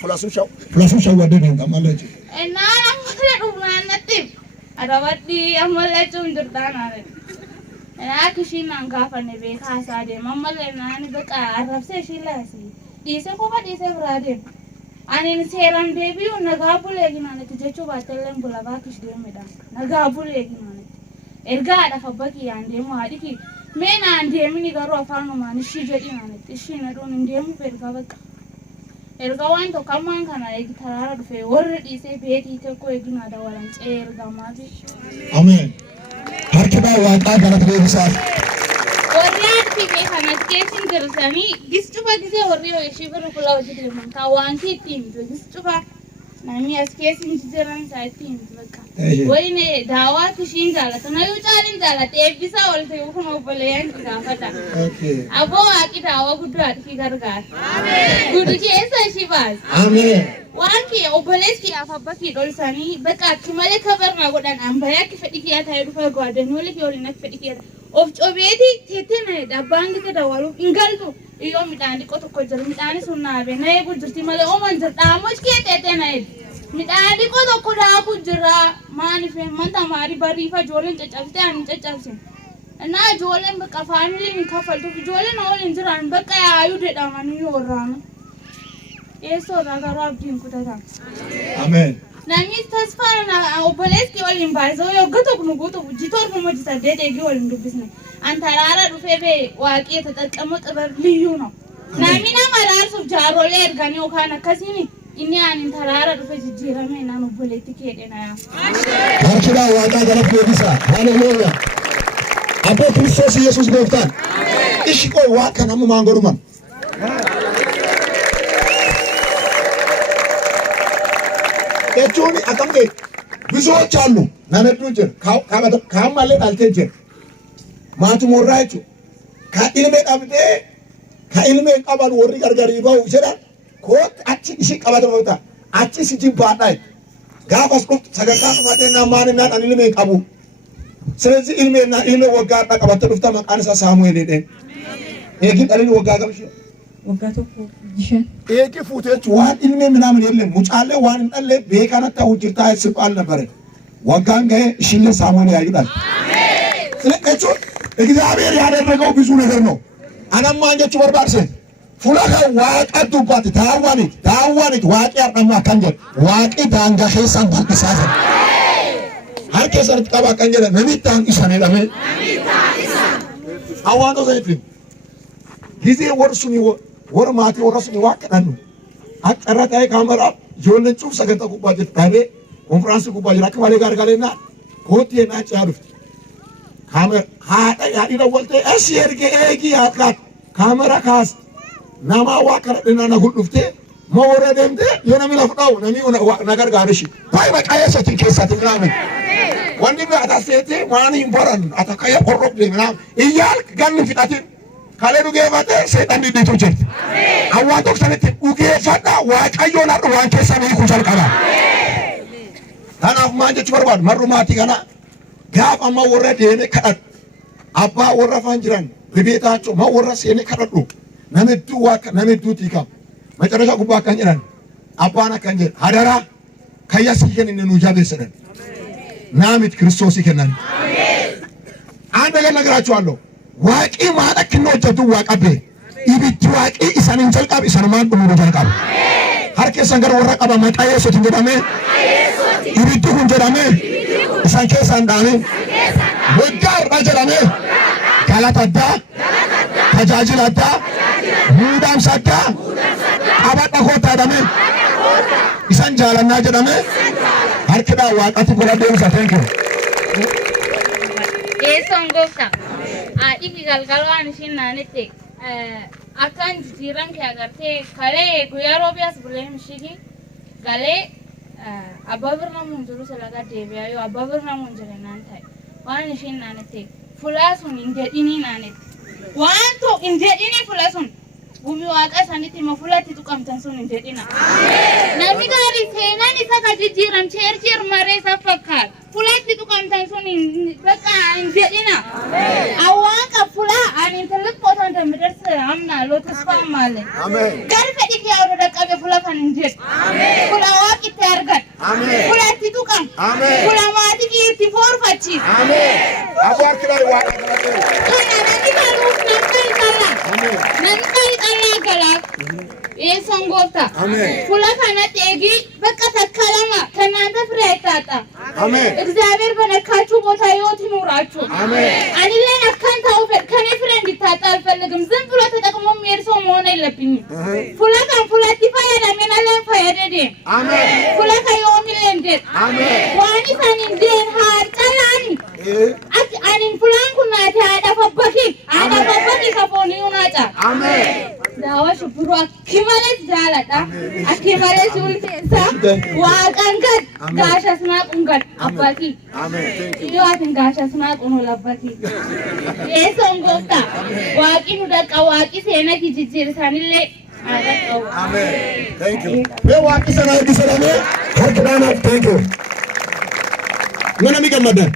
فلاسون شو ودين تمالج أنا أملا نتيب أدواتي أملا تندرتانا أنا كشين نانغافا نبي خاصة ماملا ناني بقى أرفسه شيلاسي ديسه كوبا ديسه برادين أنا نسيران بيبي ونغابو لكن أنا تجتشو باتلم بلابا كش ديم مدا نغابو لكن أنا إرجع على فبكي عندي ما هذيك مين عندي مني قروا فانو ما نشي جدي أنا تشي ندون عندي مو بيرجع بك إرجعوان تو كمان كان أيك ثارا في ورد إيسه بيتي تكو إجنا داولان إرجع ما بي آمين هركبا واقع كانت بيرسال وريات في كنا كيسين درساني جستوفا كذا وريو يشيفر كلا وجد من كوان كي تيم جستوفا نامي أسكيسين جدران سايتين بكا وين دعوة كشين جالس أنا يوجالين جالس تبيسا ولا تيوكم أبليان كذا أبو أكيد دعوة كدوات كي كرغار كدو كي إيسا شيباز وان كي أبليس كي أفبا كي دولساني بكا كمالي خبر ما قدان أمبايا كي فتيكيا تايرو فغوادن نولي كي أولينك فتيكيا of obedi tetene da bangi ke dawalu ingaltu iyo midani ko to kojal midani sunna be nay gujurti male o man jata moj ke tetene midani ko to kuda gujura mani fe manta mari bari fa jolen chachafte an chachafse na jolen be ka family ni khafal to jolen olin jiran be ka ayu de da mani yorana eso raga rabdin kutata amen Nami tasfana oboles ki olin bazo yo gatok no goto jitor mo mojisa dede gi olin dubisne antarara du febe waqi tataqamo xibar liyu no nami na marar suf jaro ler gani o kana kasini inni an tarara du fe jijjira me na no boleti ke de na harkida waqa gala pebisa haleluya abo Kristos Yesus goftan ishi ko waqa namu mangoruman Echoni akamde bizo chalu nana tujer kamale altejer matu moraichu ka ilme abde ka ilme qabal wori gargari baw jeda ko achi isi qabata bawta achi siji badai gafas ko sagaka mate na mane na ilme qabu selezi ilme na ilme woga ta qabata dufta makansa samuel de egi dalil woga gamshi woga to jishan eki futechu waan ilme ምናምን የለም ሙጫለ ዋን እንጠለ በካናታ ውጅታ ይስባል ነበር ወጋን ገ ሽለ ሳሙኤል ያዩዳል አሜን ስለቀቹ እግዚአብሔር ያደረገው ብዙ ነገር ነው አናማኞቹ ወርባርሰ ፉላካ ዋቀቱባት ታዋኒት ዋቂ አርማ ካንጀ ዋቂ ዳንጋ ሄሳን ባልተሳሰ አሜን ሰርት ቀባ ካንጀ ነሚታን ኢሳኔ ለሜ ነሚታን ኢሳ አዋንዶ ዘይት ጊዜ ወርሱን ወር ማቲ ወርሱን ዋቀዳኑ አቀራጣይ ካሜራ ጆልን ጩፍ ሰገንታ ኩባጅ ታቤ ኮንፈረንስ ኩባጅ rakmale gargalena hotiena charuft ካሜራ ሃዳ ያዲነ ወልቴ እሺርጌ ኤጊ ያጥቃት ካሜራ ካስ ናማ ዋቀረደና ነጉልፍቴ መወረደምቴ የነሚለፍዳው ነሚው ነገር ጋርሽ ባይ በቃየሰት ከሰት ምናምን ወንድም አታሰቴ ማን ይንፈራን አታካየ ቆሮብ ምናምን እያልክ ጋን ፍጣትን ካለዱ ገባተ ሰይጣን ዲዲቱ ጀት አሜን አዋንቶ ሰነት ኡጌ ፈዳ ዋቀዮና ዋንከ ሰማይ ኩንቻል ቀባ አሜን ታናፍ ማንጀች በርባድ መሩማቲ ገና ጋፍ አማ ወረደ የኔ ከዳት አባ ወረፋን ጅራን በቤታቸው ማወረስ የኔ ከዳዱ ነምዱ ዋቀ ነምዱ ቲካ መጨረሻ ጉባ ካንጀራን አባና ካንጀ አደራ ከያስይገን እነኑ ጃበሰደን ናሚት ክርስቶስ ይከናን አሜን አንድ ነገራችኋለሁ ዋቂ ማለክ ነው ጀቱ ዋቀበ ኢቢቲ ዋቂ ኢሳንን ጀልቃብ ኢሳንማን ዱሩ ጀልቃብ አሜን ሀርኬ ሰንገር ወረቀባ መጣየ ሶት እንደዳሜ ኢቢቲ ሁንጀዳሜ ኢሳንኬ ሳንዳሜ ወጋር ባጀዳሜ ካላታዳ ተጃጅላዳ ሙዳም ሳዳ አባጣ ኮታዳሜ ኢሳን ጃላና ጀዳሜ ሀርኬዳ ዋቃቲ ጎላዴን ሳተንከ ኤሶንጎፍታ Iki galgalwan shinanete akan jiran ke agarte kale guyaro bias bulem shigi gale abavurna munjuru salaga debiayo abavurna munjere nantai wan shinanete fulasun injedini nanet wanto injedini fulasun gumi waqa saniti mafulati tuqamtan sun injedina amen nami gari senani saka jijiram chercher mare safakkat fulati tuqamtan sun baka injedina amen awaqa fula anin telek potan demders amna lotus fama male. Amen. Gari fedi ki awro da kabe fula kan injet. Amen. Fula waki targat. Amen. Fula titukan. Amen. Fula mati ki tifor fachi. Amen. Abu akbar wa. Kana nani kalu nantai kala. Amen. Nantai kala kala. Songota. Amen. Fula kana tegi bakka takkalama kananta fretata. Amen. እግዚአብሔር በነካችሁ ቦታ ህይወት ይኑራችሁ። አሜን። አንለ ነካን ታውፈር ከኔ ፍሬንድ ይታጣ አልፈልግም። ዝም ብሎ ተጠቅሞ የሚሄድ ሰው መሆን የለብኝም። ፉላካን ፉላቲ ፋያዳ ሚናለን ፋያደደ አሜን። ፉላካ ይወሚለንደ አሜን። ዋኒ ሳኒን ደን ሃርታላኒ አኒን ፉላን ኩናቲ አዳፈበኪ ከፎኒ ዩናጫ አሜን። ዳዋሽ ብሩ አኪማለት ዳላዳ አኪማለት ሱልቴሳ ዋቃንገት ጋሻስና ቁንገት አባቲ አሜን። ይዋትን ጋሻስና ቁኖ ለባቲ ኤሶንጎታ ዋቂኑ ደቃ ዋቂ ሴነኪ ጅጅርሳንለ አረቀው አሜን። Thank you. በዋቂ ሰናይ ዲሰራኔ ሀርክዳና thank you. ምንም ይገመዳል